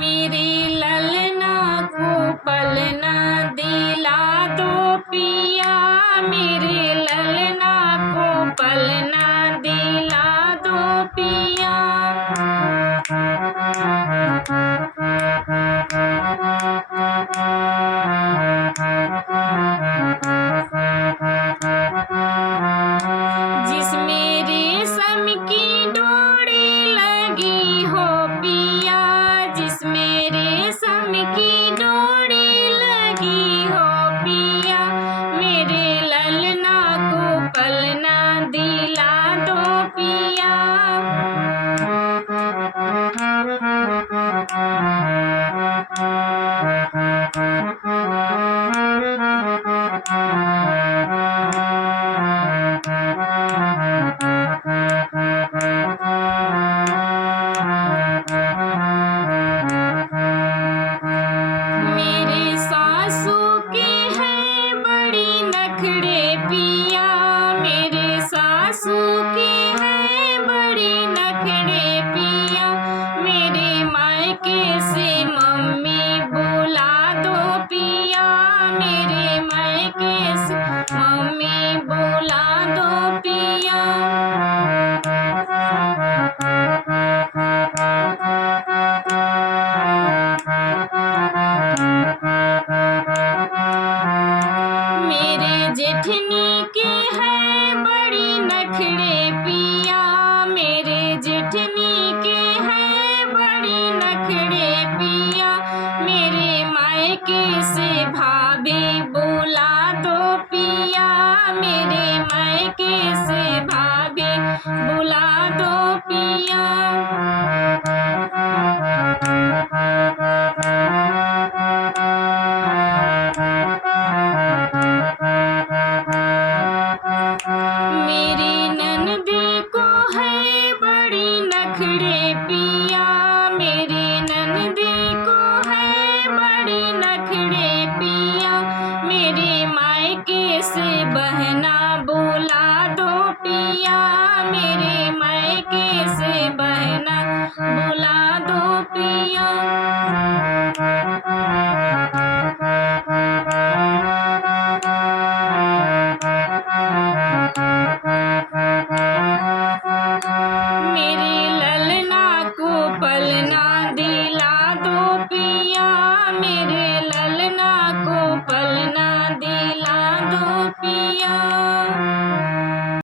मेरे ललना को पलना दिला दो पिया, मेरे ललना को पलना दिला दो पिया। जिसमें रेशम की डोरी लगी हो पिया, जिसमें रेशम की डोरी लगी हो पिया, मेरे ललना को पलना दिला दो पिया। मेरे सासू के हैं बड़ी नखरे पिया, मेरे सासू के हैं बड़ी नखरे पिया, मेरे मायके से मम्मी बुला दो पिया, मेरे मायके से मम्मी बुला दो पिया। मेरे जेठनी के हैं बड़ी नखरे पिया, मेरे जेठनी के हैं बड़ी नखरे पिया, मेरे मायके से भाभी बुला दो पिया, मेरे मायके से भाभी बुला दो पिया। मेरी ननदी को है बड़ी नखरे पिया,